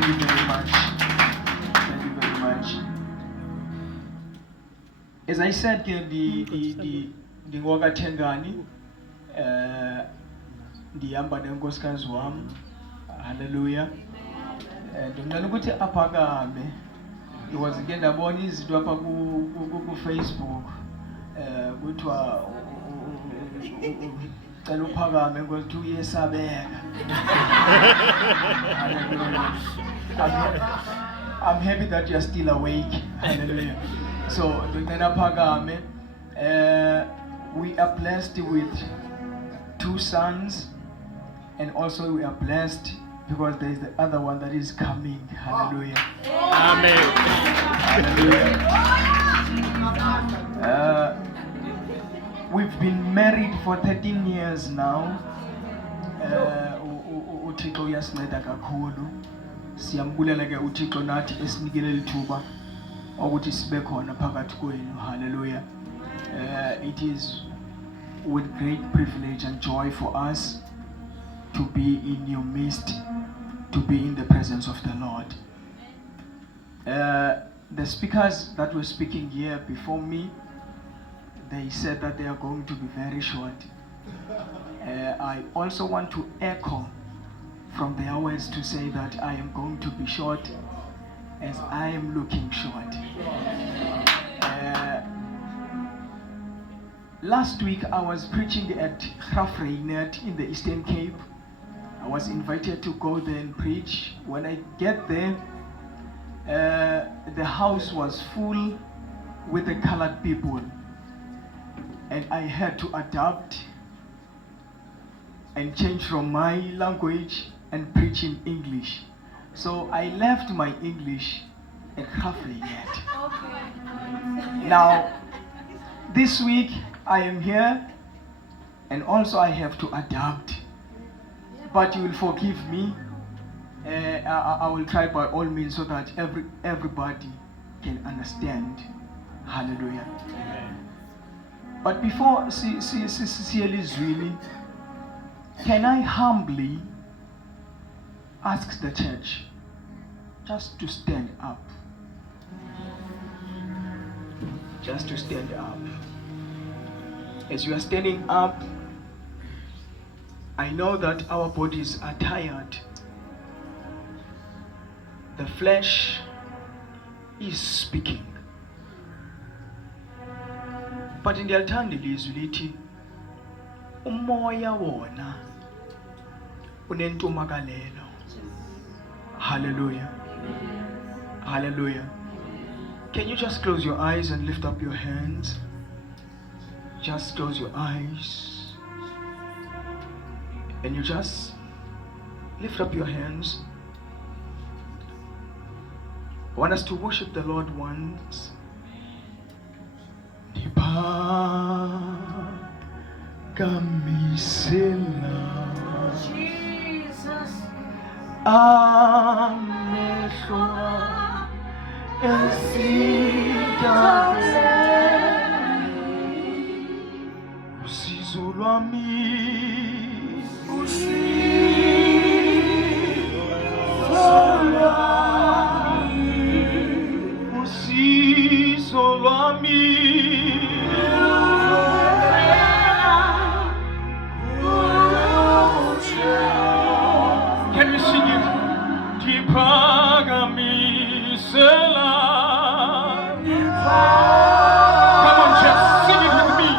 Thank you very much. Thank you very much. As I said, the ngoka Tengani, ndihamba nenkosikazi wam. Hallelujah. Ndimncela ukuthi aphakame. Because ngike ndabona izinto apha ku Facebook. Kuthiwa cela uphakame ukuthi uyesabeka. I'm happy that you're still awake. Hallelujah. So, we are blessed with 2 sons, and also we are blessed because there is the other one that is coming. Hallelujah. Amen. Hallelujah. We've been married for 13 years now. uThixo uyasinceda kakhulu. Siyambulela ke uThixo nathi esinikele lithuba ukuthi sibe khona phakathi kwenu. Hallelujah. It is with great privilege and joy for us to be in your midst, to be in the presence of the Lord. The speakers that were speaking here before me, they said that they are going to be very short. I also want to echo from their words to say that I am going to be short as I am looking short. Last week I was preaching at Grafreinet in the Eastern Cape. I was invited to go there and preach. When I get there, the house was full with the colored people, and I had to adapt and change from my language and preach in English. So I left my English at Grafreinet. Now, this week I am here, and also I have to adapt. But you will forgive me. I will try by all means so that everybody can understand. Hallelujah. Amen. But before sincerely really, can I humbly ask the church just to stand up? Just to stand up. As you are standing up, I know that our bodies are tired. The flesh is speaking. But in the ilizwi lithi umoya wona unentumakalelo. Hallelujah. Hallelujah. Can you just close your eyes and lift up your hands? Just close your eyes. And you just lift up your hands. I want us to worship the Lord once. Jesus. Usizo lwami, usizo lwami. Can we sing it? Tipagamisela. Come on, just sing it with me.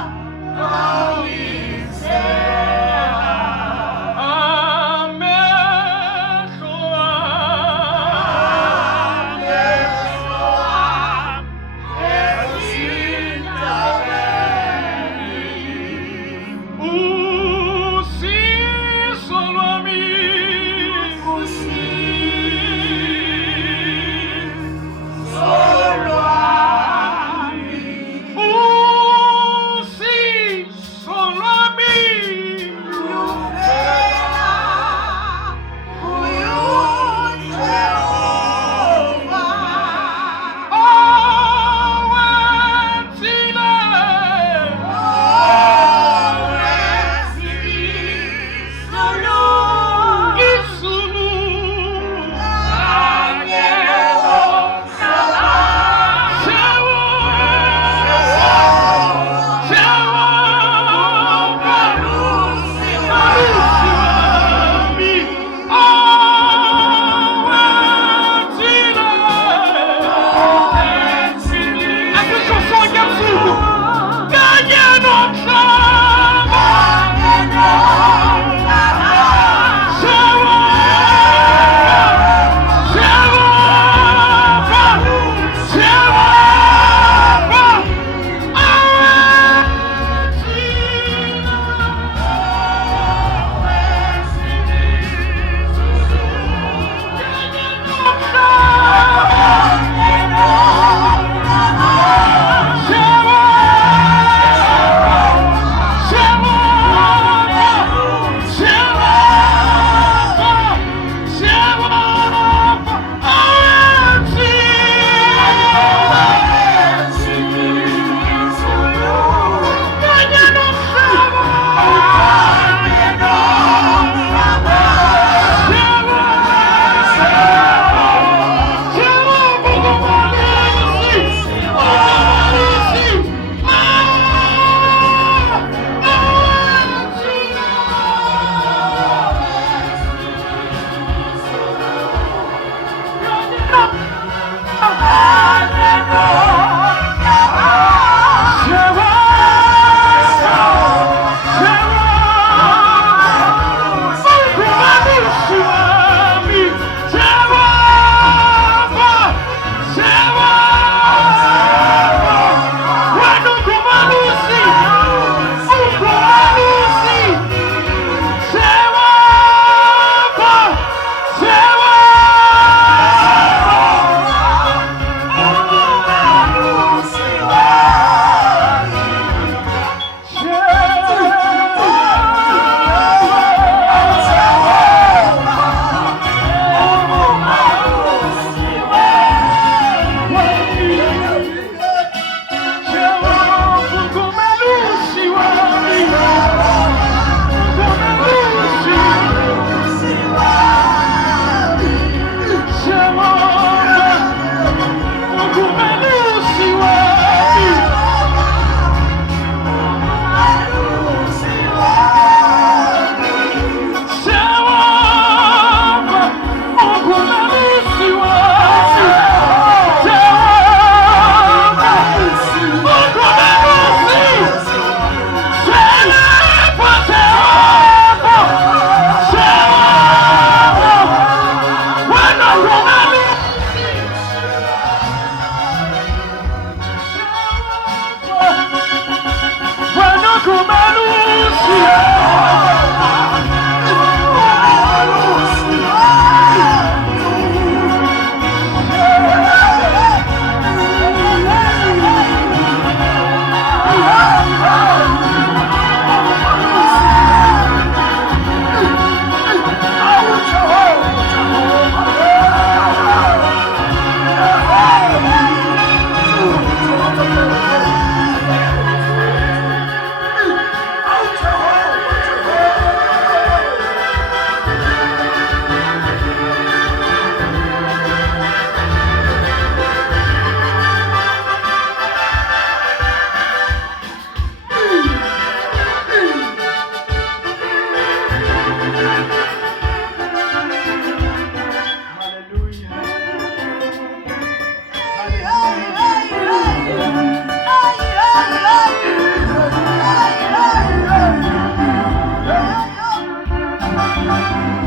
Thank you.